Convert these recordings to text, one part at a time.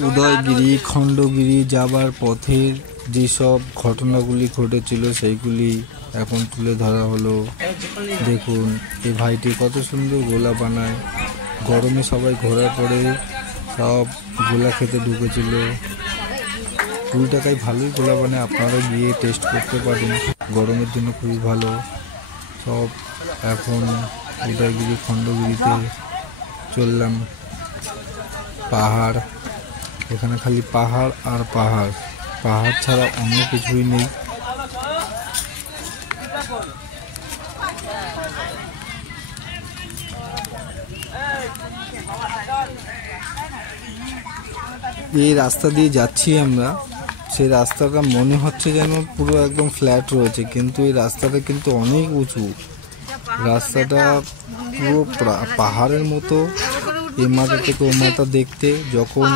উদয়গিরি খণ্ডগিরি যাবার পথের যেসব ঘটনাগুলি ঘটেছিল সেইগুলি এখন তুলে ধরা হলো। দেখুন এই ভাইটি কত সুন্দর গোলা বানায়। গরমে সবাই ঘোরার পরে সব গোলা খেতে ঢুকেছিল। 2 টাকায় ভালোই গোলা বানায়, আপনারা গিয়ে টেস্ট করতে পারেন, গরমের জন্য খুবই ভালো। সব এখন উদয়গিরি খণ্ডগিরিতে চললাম। পাহাড়, এখানে খালি পাহাড় আর পাহাড়, পাহাড় ছাড়া অন্য কিছুই নেই। এই রাস্তা দিয়ে যাচ্ছি আমরা, সেই রাস্তাটা মনে হচ্ছে যেন পুরো একদম ফ্ল্যাট রয়েছে, কিন্তু এই রাস্তাটা কিন্তু অনেক উঁচু। রাস্তাটা পুরো পাহাড়ের মতো, এ মাথা থেকে ও মাথা দেখতে যখন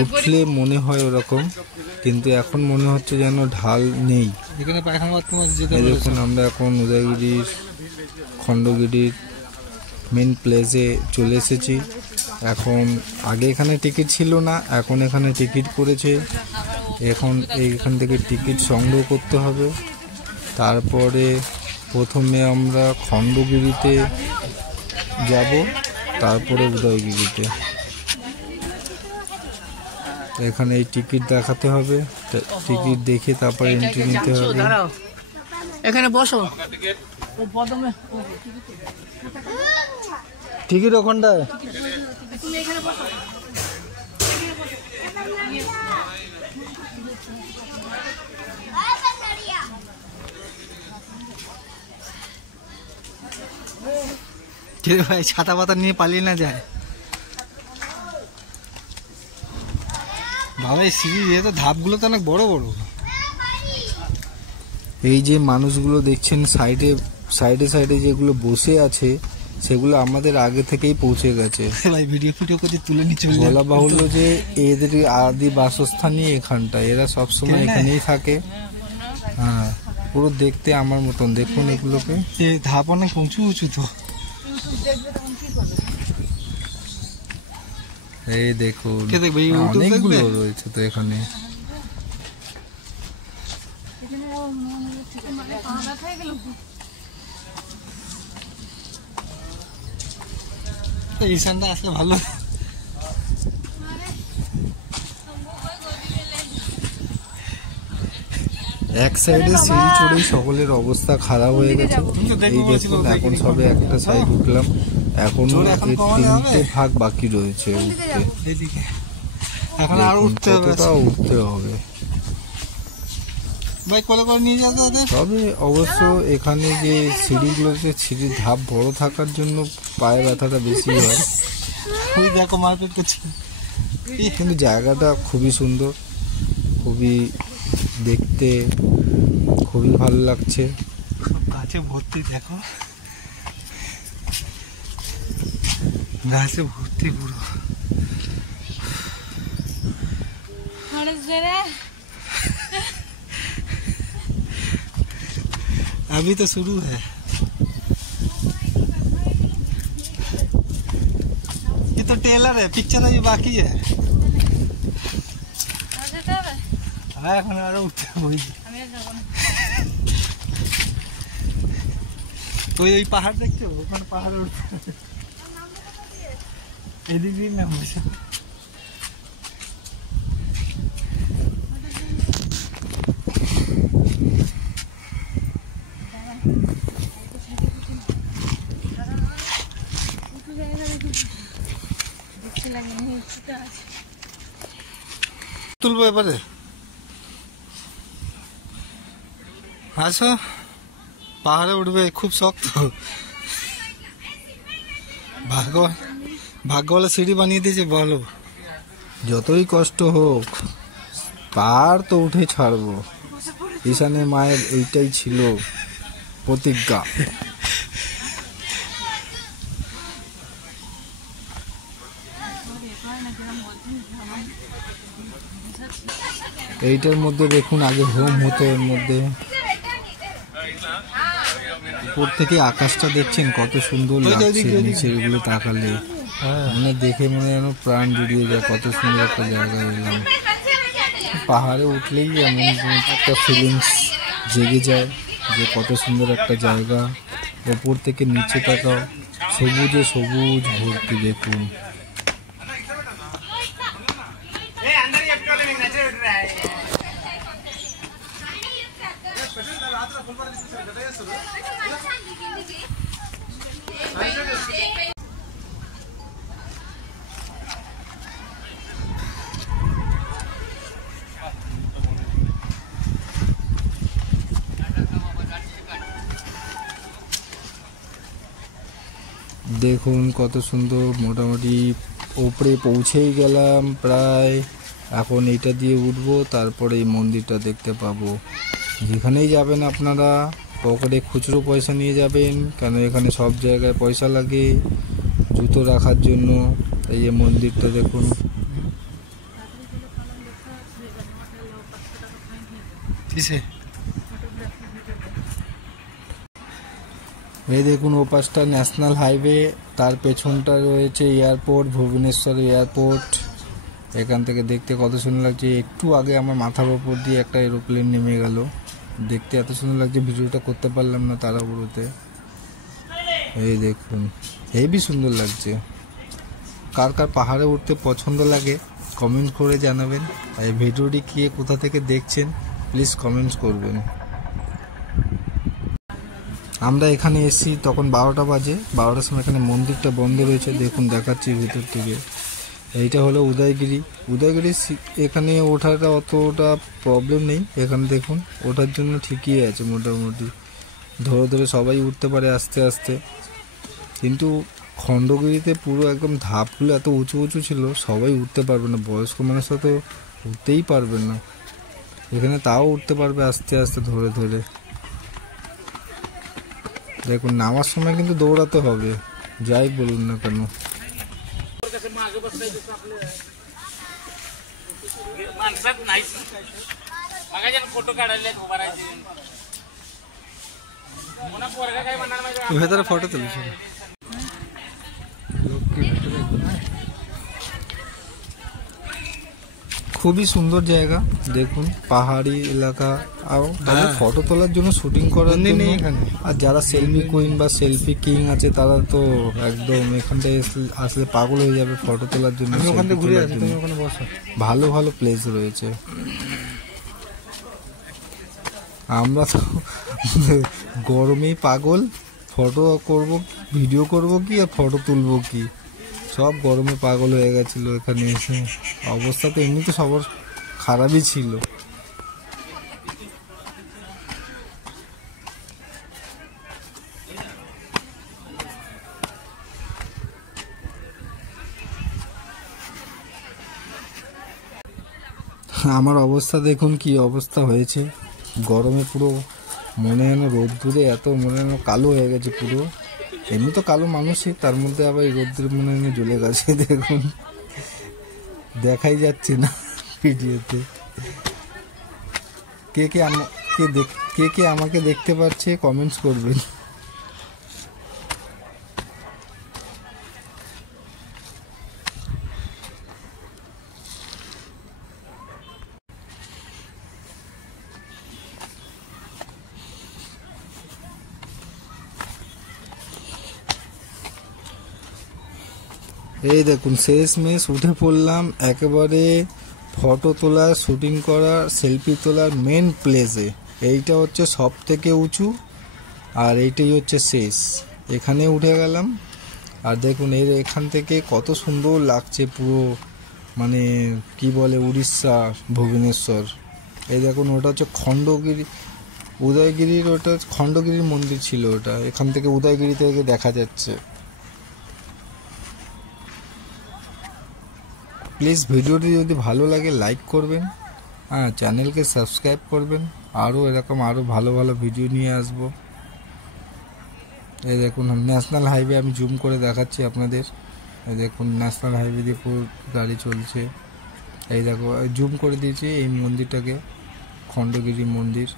উঠলে মনে হয় ওরকম, কিন্তু এখন মনে হচ্ছে যেন ঢাল নেই। দেখুন আমরা এখন উদয়গিরির খণ্ডগিরির মেন প্লেসে চলে এসেছি। এখন আগে এখানে টিকিট ছিল না, এখন এখানে টিকিট করেছে। এখন এইখান থেকে টিকিট সংগ্রহ করতে হবে। তারপরে প্রথমে আমরা খণ্ডগিরিতে যাব, তারপরে উদয়গিরিতে। এখানে এই টিকিট দেখাতে হবে, টিকিট দেখে তারপরে এন্ট্রি নিতে হবে। এখানে বসো, টিকিট ওখানটায়। ভাই ছাতা পাতা নিয়ে পালিয়ে না যায় বাবা। এই সিঁড়ি তো ধাপগুলো তো অনেক বড় বড়। এই যে মানুষগুলো দেখছেন সাইডে সাইডে সাইডে যেগুলো বসে আছে, সেগুলো আমাদের আগে থেকেই পৌঁছে গেছে। ভাই ভিডিও করে তুলে নিচ্ছে। বলা বাহুল্য যে এদের আদি বাসস্থানই এখানটা, এরা সবসময় এখানেই থাকে। হ্যাঁ, পুরো দেখতে আমার মতন। দেখুন এগুলোকে, ধাপ অনেক উঁচু উঁচু তো। এই দেখুন অনেকগুলো রয়েছে তো এখানে। ঈশানটা আসলে ভালো। এক সাইডে সিঁড়ি চড়েই সকলের অবস্থা খারাপ হয়ে গেছে। এই দেখুন এখন সবে একটা সাইড উঠলাম, এখনো 3টে ভাগ বাকি রয়েছে উঠতে। এখন আর উঠতে হবে। ভাই কোলে করে নিয়ে যাবে। তবে অবশ্য এখানে যে সিঁড়িগুলোতে সিঁড়ির ধাপ বড় থাকার জন্য পায়ে ব্যথাটা বেশি হয়। দেখো মারপিট করছে, কিন্তু জায়গাটা খুবই সুন্দর, খুবই দেখতে খুবই ভালো লাগছে। গাছে ভর্তি, দেখো গাছে ভর্তি পুরো। अभी तो शुरू है। ये तो टेलर है, पिक्चर अभी बाकी है। हाँ এখন আরো উঠতে হবে। ওই পাহাড় দেখছো, ওখানে পাহাড়ে উঠতে এদিক দিয়ে নাম বসে। তুলবো এবারে, আসো পাহাড়ে উঠবে, খুব শক্ত। ভাগ্যওয়ালা সিঁড়ি বানিয়ে দিয়েছে। বলো যতই কষ্ট হোক পাহাড় তো উঠে ছাড়বো। ঈশানের মায়ের এইটাই ছিল প্রতিজ্ঞা। এইটার মধ্যে দেখুন আগে হোম হতো, এর মধ্যে উপর থেকে আকাশটা দেখছেন কত সুন্দর লাগছে নিচে এগুলো তাকালে। মানে দেখে মনে যেন প্রাণ জুড়িয়ে যায়, কত সুন্দর একটা জায়গায় এলাম। পাহাড়ে উঠলেই এমন একটা ফিলিংস জেগে যায় যে কত সুন্দর একটা জায়গা। ওপর থেকে নিচে তাকাও, সবুজে সবুজ ভর্তি। দেখুন দেখুন কত সুন্দর। মোটামুটি ওপরে পৌঁছেই গেলাম প্রায়। এখন এইটা দিয়ে উঠবো, তারপরে এই মন্দিরটা দেখতে পাবো। যেখানেই যাবেন আপনারা পকেটে খুচরো পয়সা নিয়ে যাবেন, কেন এখানে সব জায়গায় পয়সা লাগে জুতো রাখার জন্য। এই যে মন্দিরটা দেখুন, এই দেখুন ওপাশটা ন্যাশনাল হাইওয়ে, তার পেছনটা রয়েছে এয়ারপোর্ট, ভুবনেশ্বর এয়ারপোর্ট। এখান থেকে দেখতে কত সুন্দর লাগছে। একটু আগে আমার মাথার ওপর দিয়ে একটা এরোপ্লেন নেমে গেল, দেখতে এত সুন্দর লাগছে। ভিডিওটা করতে পারলাম না তাড়াহুড়োতে। এই দেখুন হেবি সুন্দর লাগছে। কার কার পাহাড়ে উঠতে পছন্দ লাগে কমেন্ট করে জানাবেন। আর এই ভিডিওটি কে কোথা থেকে দেখছেন প্লিজ কমেন্টস করবেন। আমরা এখানে এসেছি তখন 12টা বাজে। 12টার সময় এখানে মন্দিরটা বন্ধ রয়েছে। দেখুন দেখাচ্ছি ভিতর থেকে। এইটা হলো উদয়গিরি। উদয়গিরি এখানে ওঠাটা অতটা প্রবলেম নেই। এখানে দেখুন ওঠার জন্য ঠিকই আছে, মোটামুটি ধরে ধরে সবাই উঠতে পারে আস্তে আস্তে। কিন্তু খণ্ডগিরিতে পুরো একদম ধাপগুলো এত উঁচু উঁচু ছিল, সবাই উঠতে পারবে না। বয়স্ক মানুষরা তো উঠতেই পারবে না। এখানে তাও উঠতে পারবে আস্তে আস্তে ধরে ধরে। দেখুন নামার সময় কিন্তু দৌড়াতে হবে, যাই বলুন না কেন। ভেতরে ফটো তুলিস। খুবই সুন্দর জায়গা দেখুন, পাহাড়ি এলাকা। আর তাদের ফটো তোলার জন্য, শুটিং করার জন্য এখানে। আর যারা সেলফি কুইন বা সেলফি কিং আছে তারা তো একদম এখানটায় আসলে পাগল হয়ে যাবে ফটো তোলার জন্য। ওখান থেকে ঘুরে আসি, তুমি ওখানে বসো। ভালো ভালো প্লেস রয়েছে। আমরা তো গরমেই পাগল, ফটো করব, ভিডিও করব কি আর ফটো তুলবো কি, সব গরমে পাগল হয়ে গেছিল এখানে এসে। অবস্থা তো এমনিতে সবার খারাপই ছিল। আমার অবস্থা দেখুন কি অবস্থা হয়েছে। গরমে পুরো মনে যেন রোদ্দুরে এত মনে যেন কালো হয়ে গেছে পুরো। এমনি তো কালো মানুষই, তার মধ্যে আবার এই রোদ্দুর মনে যেন জ্বলে গেছে। দেখুন দেখাই যাচ্ছে না ভিডিওতে। কে কে আমাকে দেখতে পাচ্ছে কমেন্টস করবেন। এই দেখুন শেষমেশ উঠে পড়লাম একেবারে ফটো তোলার, শুটিং করার, সেলফি তোলার মেন প্লেসে। এইটা হচ্ছে সব থেকে উঁচু আর এইটাই হচ্ছে শেষ। এখানে উঠে গেলাম। আর দেখুন এখান থেকে কত সুন্দর লাগছে পুরো, মানে কি বলে উড়িষ্যা, ভুবনেশ্বর। এই দেখুন ওটা হচ্ছে খণ্ডগিরি, উদয়গিরির, ওটা খণ্ডগিরির মন্দির ছিল ওটা। এখান থেকে উদয়গিরি থেকে দেখা যাচ্ছে। প্লিজ ভিডিওটি যদি ভালো লাগে লাইক করবেন, হ্যাঁ চ্যানেলকে সাবস্ক্রাইব করবেন। আরও এরকম আরও ভালো ভালো ভিডিও নিয়ে আসব। এই দেখুন ন্যাশনাল হাইওয়ে আমি জুম করে দেখাচ্ছি আপনাদের। এই দেখুন ন্যাশনাল হাইওয়ে দিয়ে পুরো গাড়ি চলছে। এই দেখো জুম করে দিয়েছি এই মন্দিরটাকে, খণ্ডগিরি মন্দির।